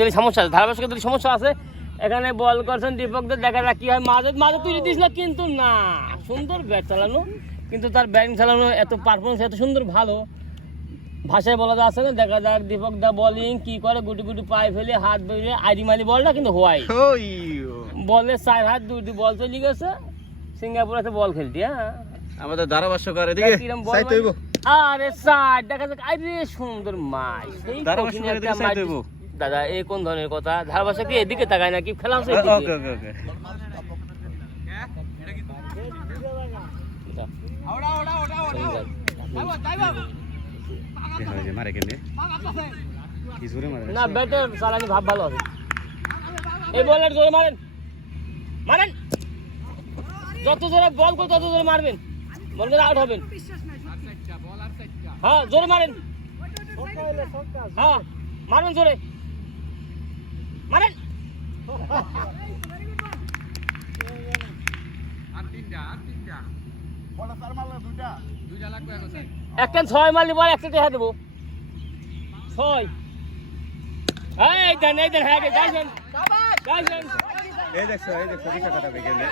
দিলে সমস্যা আছে, ধারাভাষ্যকার দিলে সমস্যা আছে। এখানে বল করছেন দীপকদের, দেখা যাক কি হয়। মাঝে তুলে দিয়েছিল কিন্তু না, সুন্দর ব্যাট চালানো, কিন্তু তার ব্যাটিং চালানো এত পারফরমেন্স এত সুন্দর ভালো, ভাষায় বলা যাচ্ছে না। দেখা যাক দীপক দা বোলিং কি করে, গুটি গুটি পায়ে ফেলে হাত বেরিয়ে আইডি মালি বলটা কিন্তু হোয়াই বলে 4 হাত 2 বল চলে গেছে। সিঙ্গাপুরে বল খেলতি। হ্যাঁ আমাদের ধারাভাষ্যকার এদিকে চাইতে হইব। আরে সাইড দেখা যাক, আরে সুন্দর মাই, সেই ধারাভাষ্যকার এদিকে চাইতে হইব। দাদা এই কোন ধরনের কথা? ধারাভাষ্য কি এদিকে তাকায় নাকি? খেলা হচ্ছে ওকে এদিকে। ওকে ওকে মারে কেন কি জোরে মারে না, ব্যাটের চালানি ভাব ভালো আছে। এই বলের জোরে মারেন, মারেন, যত জোরে বল করে তত জোরে মারবেন, বল করে আউট হবেন। হ্যাঁ জোরে মারেন, হ্যাঁ মারবেন জোরে মারেন। একটা 6 মারলে পরে একটা দেখা দেবো। 6 এই দেন হ্যাঁ যাইছেন এই দেখছো বিশা কথা কই গেলে